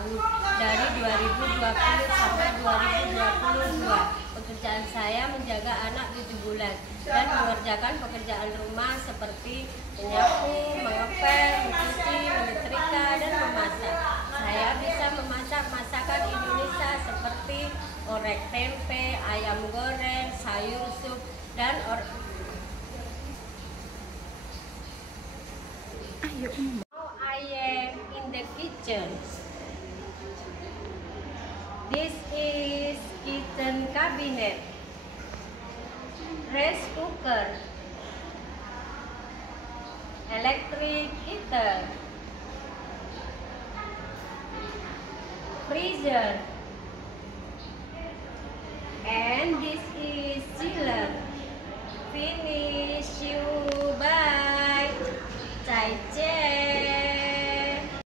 tahun dari 2020 sampai 2022. Pekerjaan saya menjaga anak 7 bulan dan mengerjakan pekerjaan rumah seperti menyapu, mengepel, mencuci, menyetrika, dan memasak. Saya bisa memasak masakan Indonesia seperti orek tempe, ayam goreng, sayur sup, dan Now I am in the kitchen. This is kitchen cabinet, rice cooker, electric heater, freezer, and this is